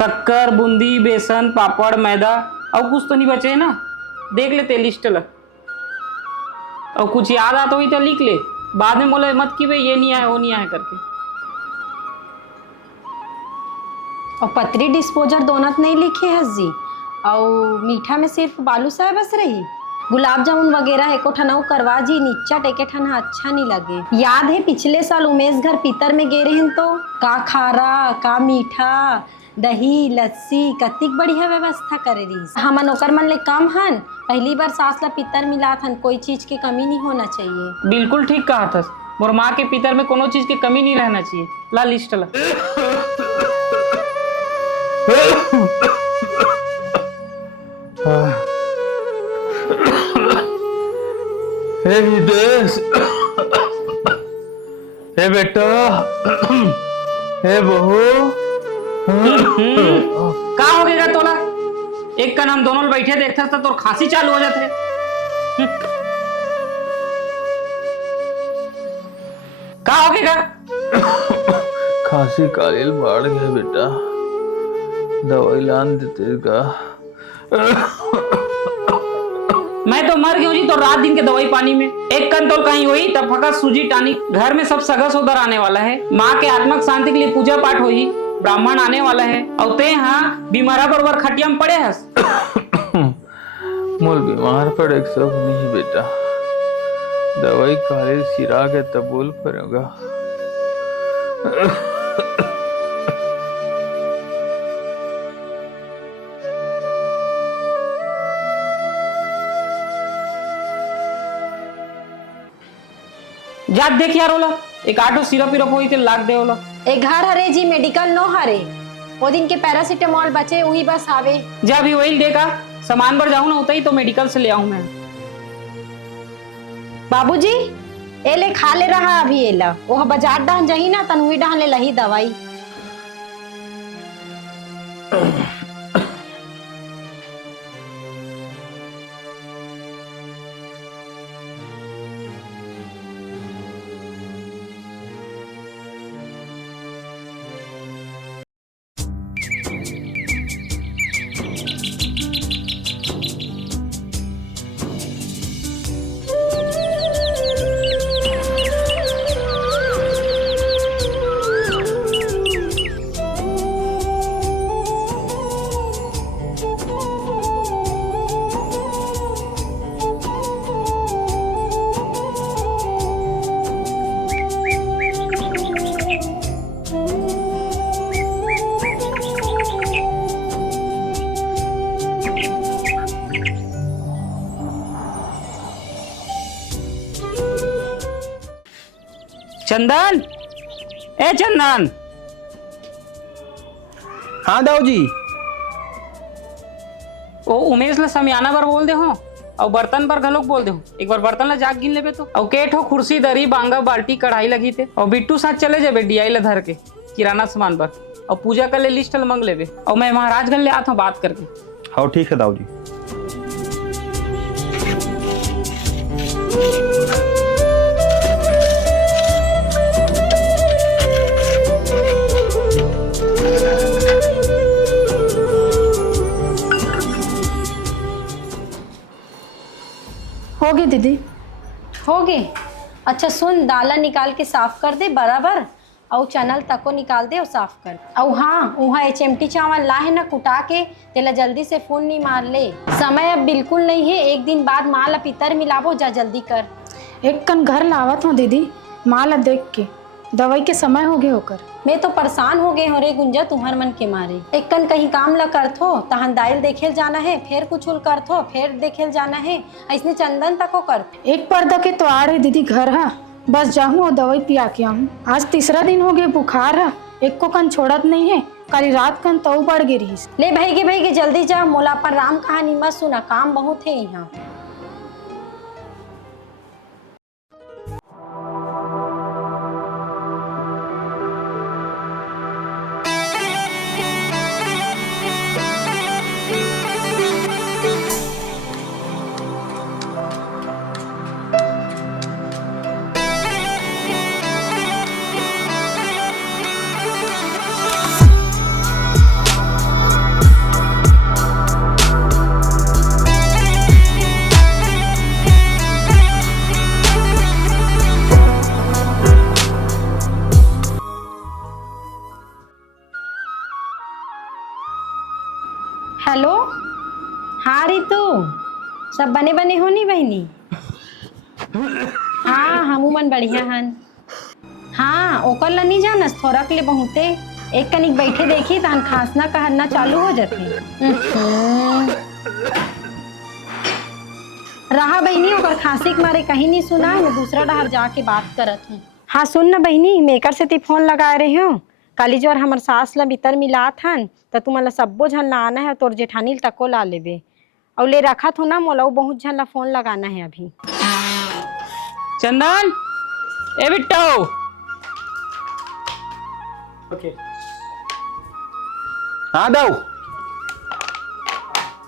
शक्कर, बूंदी, बेसन, पापड़, मैदा और कुछ तो नहीं बचे ना। देख लेते लिस्ट ला और कुछ याद आता हुई तो लिख ले, बाद में बोले मत कि भाई ये नहीं आया वो नहीं आया करके। और पतरी डिस्पोजर दोनत नहीं लिखे है जी। और मीठा में सिर्फ बालूशाही बस रही। गुलाब जामुन वगैरह एको ठनाऊ करवा जी, नीचा टेके ठना अच्छा नहीं लगे। याद है पिछले साल उमेश घर पीतर में गे रहे तो का खारा का मीठा दही लस्सी कतिक बढ़िया व्यवस्था करे रही। हमन ओकर मन ले कम हन, पहली बार सास ला पितर मिलात हन, कोई चीज की कमी नहीं होना चाहिए। बिल्कुल ठीक कहा था, मोर माँ के पितर में कोनो चीज की कमी नहीं रहना चाहिए। ला लिस्ट ला। हे विदेश, हे बेटा, हे बहू। का हो गया तोला? एक का नाम दोनों बैठे देखता था तो खांसी चालू हो जाते। का हो गया? खांसी कालिल बढ़ गया बेटा, दवाई लान देते का। मैं तो मर गई तो रात दिन के दवाई पानी में एक कंट्रोल कहीं हुई तब फकत सूजी टानी। घर में सब सगा सोदर आने वाला है, माँ के आत्मक शांति के लिए पूजा पाठ हुई, ब्राह्मण आने वाला है और ते हाँ बीमारा बरबर खटिया में पड़े हस। मोल बीमार पड़े सब नहीं बेटा, दवाई कालिल सिरा के तब बोल पड़ेगा। जात देख यार ओला, एक आटो सिरप विरप होई ते लाग दे ओला। एक घर हरे जी मेडिकल नो हरे, वो दिन के पैरासीटामोल बचे वही बस आवे। जा अभी वही देखा सामान पर जाऊं ना होता ही तो मेडिकल से ले आऊं मैं। बाबूजी ए ले खा ले रहा अभी एला, वो बाजार डाहन जही ना तनुई डाहन ले लही दवाई। चंदन, ए चंदन। हाँ दाऊ जी। ओ उमेश ला समियाना पर बोल दे हो और बर्तन पर घलोक बोल दे हो। एक बार बर्तन ला जाग गिन लेबे तो। और केठ हो कुर्सी दरी बांगा बाल्टी कढ़ाई लगी थे और बिट्टू साथ चले जाबे डीआई ला धर के किराना सामान पर और पूजा कर ले लिस्ट ला मंग लेबे और मैं महाराजगंज ले आता हूँ बात करके। हाँ ठीक है दाऊ जी। हो गए दीदी, हो गए। अच्छा सुन, दाला निकाल के साफ कर दे बराबर और चैनल तको निकाल दे और साफ कर। और हाँ वहाँ HMT चावल ला है ना कुटा के, तेला जल्दी से फोन नहीं मार ले, समय अब बिल्कुल नहीं है। एक दिन बाद माँ ला पितर मिलाबो, जा जल्दी कर। एक कन घर लावत हूँ दीदी, माँ ला देख के दवाई के समय हो गए होकर। मैं तो परेशान हो गए हो रे गुंजा तुम्हार मन के मारे। एक कन कहीं काम ला करथो तहन दाइल देखेल जाना है, फिर कुछ करथो फिर देखेल जाना है, ऐसने चंदन तको कर। एक पर्दा के तो आ रहे दीदी घर है, बस जाऊँ और दवाई पिया के आऊँ। आज तीसरा दिन हो गए बुखार है, एक को कन छोड़त नहीं है, कल रात कन तो बढ़ गई रही। ले भाई जल्दी जा, मोला पर राम कहानी मत सुना, काम बहुत है यहाँ। सब बने बने हो नी बहनी? हाँ हमू मन बढ़िया हन। हाँ ओकर ला नहीं जानस थोरक ले बहुते एक कनिक बैठे देखी तहन खांसना कहना चालू हो जाते। रहा बहनी ओकर खांसी के मारे कहीं नहीं सुना है, मैं दूसरा डहर जाके बात करत हूँ। हाँ सुन ना बहनी, मेकर से ती फोन लगा रही हूँ। काली जोर हमर सास ला भीतर मिलात हन त तुमला सब्बो झन ला आना है, तोर जेठानी तको ला लेबे और ले रखा थो ना मोला बहुत झन ला फोन लगाना है अभी। चंदन ए बिट्टो हाँ दाऊ।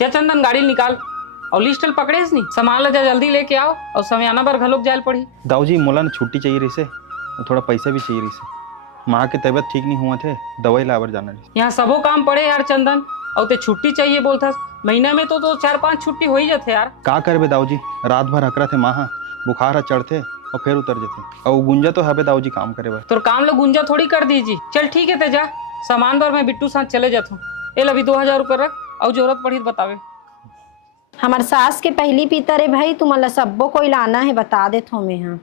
जा चंदन गाड़ी निकाल और लिस्टल पकड़ेस नहीं, सामान ला जा जल्दी लेके आओ और समयाना बर घलोक जायल पड़ी। दाऊ जी मोला ना छुट्टी चाहिए रही से और थोड़ा पैसा भी चाहिए रही से। माँ की तबीयत ठीक नहीं हुआ थे, दवाई लावर जाना रही। यहाँ सबो काम पड़े यार चंदन, और ते छुट्टी चाहिए बोलता महीना में तो 4-5 छुट्टी हो ही जाते यार। का करबे दाऊ जी, रात भर हकरा थे माँ, बुखार चढ़ते और फिर उतर जाते और गुंजा तो हबे दाऊ जी काम करे बर। तो काम लो गुंजा थोड़ी कर दीजिए। चल ठीक है ते जा, सामान बर मैं बिट्टू साथ चले जाता हूँ। ए अभी 2000 रुपये रख और जरूरत पड़ी तो बतावे। हमार सास के पहली पीतर है भाई, तुम्हारा सब्बो कोई लाना है बता दे थो मैं। हाँ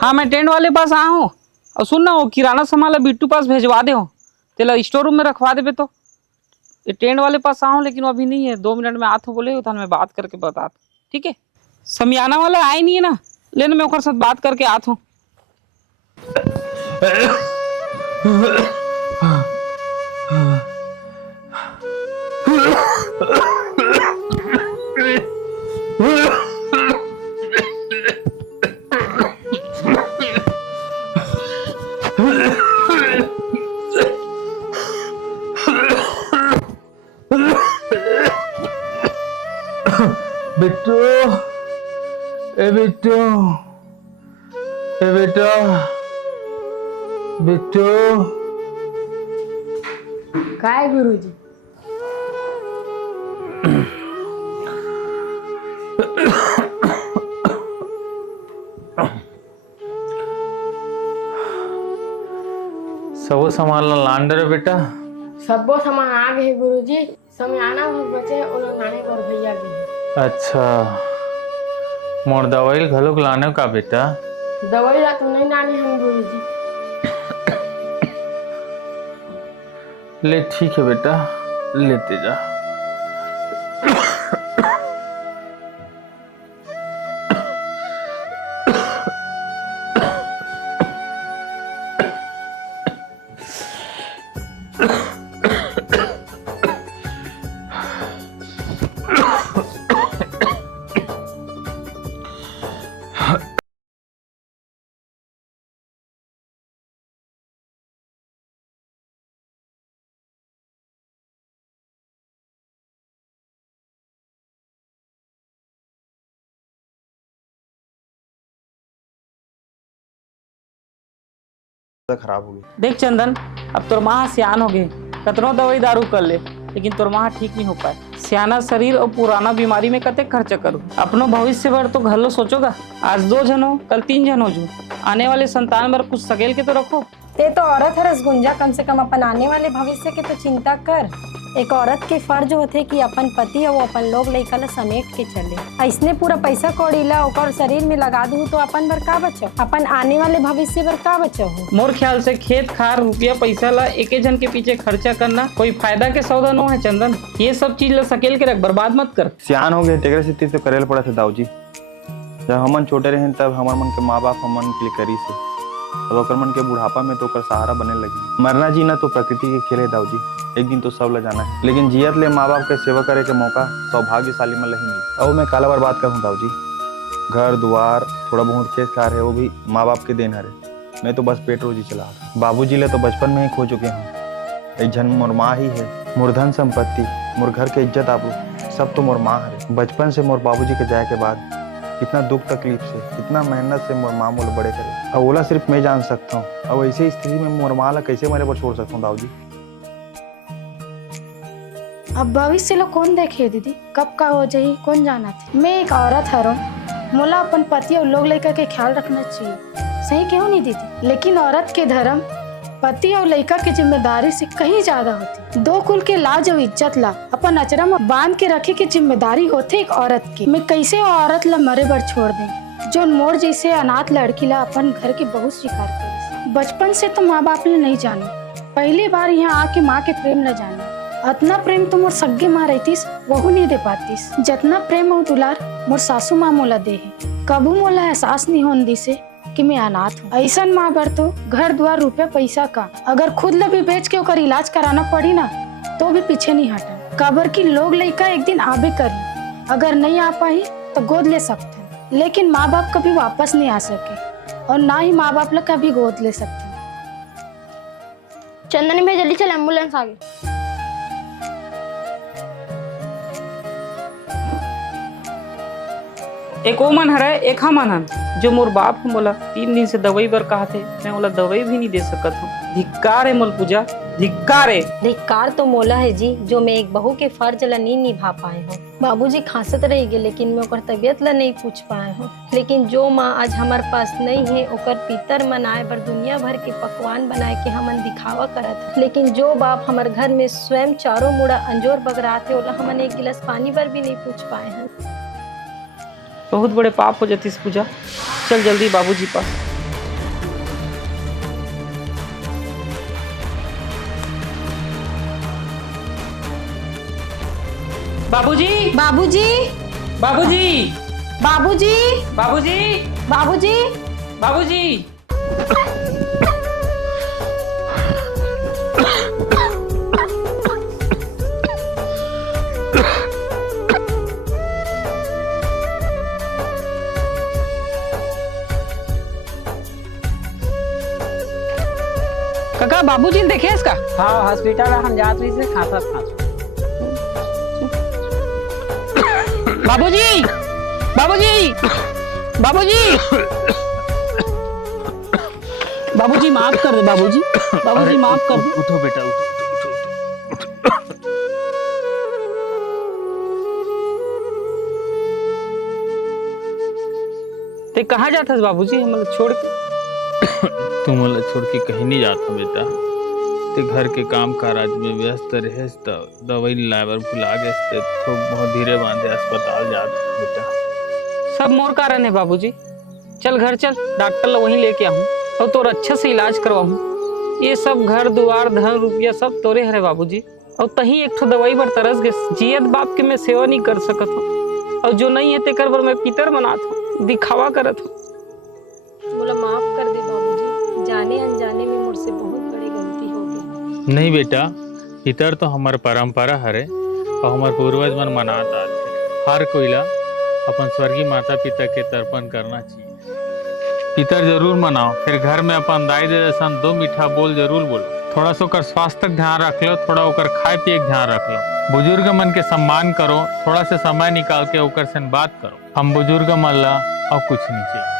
हाँ मैं टेंट वाले पास आया हूँ और सुन ना वो किराना सामान ला बिट्टू पास भेजवा दे हो, तेला स्टोर रूम में रखवा देबे। तो ये टेंट वाले पास आया हूँ लेकिन वो अभी नहीं है, 2 मिनट में आत हो बोले तो मैं बात करके बता। ठीक है समियाना वाला आए नहीं है ना, लेना मैं ओकर साथ बात करके आत हूँ। बिट्टू ए बिट्टू ए बेटा बिट्टू। काय गुरुजी? सबो सामान ला लांडे रे बेटा। सब्बो सामान आ गए गुरुजी, समियाना बहुत बचे ओला लाने पर भैया गए। अच्छा मोर दवाई घलोक लाने का बेटा? दवाई ला तो नहीं लाने हम गुरुजी। ले ठीक है बेटा, लेते जा। खराब हो गई। देख चंदन, अब तोर माँ सियान हो गए, कतनो दवाई दारू कर ले लेकिन तोर माँ ठीक नहीं हो पाए। सियाना शरीर और पुराना बीमारी में कते खर्चा करूँ। अपनो भविष्य भर तो घलो सोचोगा। आज 2 जन हो, कल 3 जन हो जू। आने वाले संतान भर कुछ सकेल के तो रखो। ते तो औरत है रसगुंजा, कम से कम अपन आने वाले भविष्य के तो चिंता कर। एक औरत के फर्ज होते कि अपन पति और अपन लोग लइका ला समेट के चले। ऐसने पूरा पैसा कौड़ी ला ओकर शरीर में लगा दूँ तो अपन भर का बचो, अपन आने वाले भविष्य भर का बचो हो। मोर ख्याल से खेत खार रुपया पैसा ला एक जन के पीछे खर्चा करना कोई फायदा के सौदा नो है चंदन। ये सब चीज ला सकेल के रख, बर्बाद मत कर। सियान हो गए तेरे से तो करेल पड़ा था दाऊ जी। जब हमन छोटे रहे तब हमार मन के माँ बाप हमन के लिए करी से, अब ओकर मन के बुढ़ापा में तो ओकर सहारा बने लगी। मरना जीना तो प्रकृति के खेल है दाऊ जी, एक दिन तो सब ले जाना है, लेकिन जियत ले माँ बाप के सेवा करे के मौका सौभाग्यशाली में नहीं मिली। और मैं काला बर्बाद कहूँ दाऊ जी, घर दुआर थोड़ा बहुत खेत खार है वो भी माँ बाप के देन हरे। मैं तो बस पेट रोजी चला रहा। बाबूजी ले तो बचपन में ही खो चुके हैं। एक जन मोर माँ ही है, मोर धन संपत्ति, मोर घर के इज्जत आबरू सब तो मोर माँ है। बचपन से मोर बाबूजी के जाए के बाद कितना दुख तकलीफ से, कितना मेहनत से मोर माँ मोल बड़े करे। अब ओला सिर्फ मैं जान सकता हूँ। अब ऐसी स्थिति में मोर माँ ला कैसे मेरे पर छोड़ सकता हूँ दाऊ जी। अब भविष्य लो कौन देखे दीदी, कब का हो जाई कौन जाना थी। मैं एक औरत हरो, मोला अपन पति और लोग लड़का के ख्याल रखना चाहिए, सही क्यों नहीं दीदी। लेकिन औरत के धर्म पति और लड़का की जिम्मेदारी से कहीं ज्यादा होती। 2 कुल के लाज और इज्जत ला अपन अचरा में बांध के रखे की जिम्मेदारी होते एक औरत की। मैं कैसे औरत ला मरे बर छोड़ दें जो मोर जैसे अनाथ लड़की ला अपन घर के बहुत स्वीकार करे। बचपन से तो माँ बाप ने नहीं जाने, पहली बार यहाँ आके माँ के प्रेम न जाने। अतना प्रेम तो मोर सग्गे माँ रहतीस वहू नहीं दे पातीस जितना प्रेम और दुलार मोर सासू माँ मोला दे है। कबू मोला एहसास नहीं होने दी से कि मैं अनाथ हूँ। ऐसा माँ बर तो घर द्वार रुपया पैसा का अगर खुद ला भी बेच के ओकर इलाज कराना पड़ी ना तो भी पीछे नहीं हटा। काबर की लोग लड़का एक दिन आबे करी, अगर नहीं आ पाई तो गोद ले सकते, लेकिन माँ बाप कभी वापस नहीं आ सके और ना ही माँ बाप ला कभी गोद ले सकते। चंदनी भाई जल्दी चल, एम्बुलेंस आ गई। एक ओ मन हरे, एक हम मन जो मोर बाप हम बोला 3 दिन से दवाई बर कहा थे, मैं बोला दवाई भी नहीं दे सकत हूँ। धिक्कार है मोल पूजा, धिक्कार है। धिक्कार तो मोला है जी जो मैं एक बहू के फर्ज ला नहीं निभा पाए हूँ। बाबूजी खांसत रह गए लेकिन मैं ओकर तबियत ला नहीं पूछ पाए हूँ। लेकिन जो माँ आज हमारे पास नहीं है ओकर पितर मनाए बर दुनिया भर के पकवान बनाए के हमन दिखावा करत। लेकिन जो बाप हमारे घर में स्वयं चारों मुड़ा अंजोर बगराते ओला हमन एक गिलास पानी बर भी नहीं पूछ पाए हैं। बहुत बड़े पाप हो जाती पूजा। चल जल्दी बाबूजी पास। बाबूजी, बाबूजी, बाबूजी, बाबूजी, बाबूजी, बाबूजी, बाबूजी। काका बाबूजी ने देखे इसका? हाँ हॉस्पिटल हम जात रही से खाता था। बाबूजी, बाबूजी, बाबूजी, बाबूजी माफ कर दे बाबूजी, बाबूजी माफ कर दे। उठो बेटा उठो। ते कहाँ जाता है बाबूजी हम छोड़ के? तुम मला छोड़ के कहीं नहीं जाता बेटा, ते घर के काम काज में व्यस्त रहे तो दवाई लाए बर भुला गए तो बहुत धीरे बांधे अस्पताल जाते बेटा। सब मोर कारण है बाबूजी। चल घर चल, डॉक्टर ला वहीं लेके आऊँ और तोर अच्छा से इलाज करवाऊँ। ये सब घर दुआर धन रुपया सब तोरे हरे बाबूजी। और तही एक ठो दवाई बर तरस गए। जियत बाप के मैं सेवा नहीं कर सकत हूँ और जो नहीं है तेकर बर मैं पितर बनात हूँ, दिखावा करत हूँ। मोला माफ कर दे बाबूजी, जाने अनजाने में मुझसे बहुत बड़ी गलती हो गई। नहीं बेटा, पितर तो हमार परंपरा हरे और हमार पूर्वज मन मनात आते। हर कोईला अपन स्वर्गीय माता पिता के तर्पण करना चाहिए। पितर जरूर मनाओ, फिर घर में अपन दाई दे सन 2 मीठा बोल जरूर बोलो। थोड़ा सा ओकर स्वास्थ्य का ध्यान रख लो, थोड़ा ओकर खाए पिए का ध्यान रख लो। बुजुर्ग मन के सम्मान करो, थोड़ा सा समय निकाल के ओकर से बात करो। हम बुजुर्ग मन ला और कुछ नहीं चाहिए।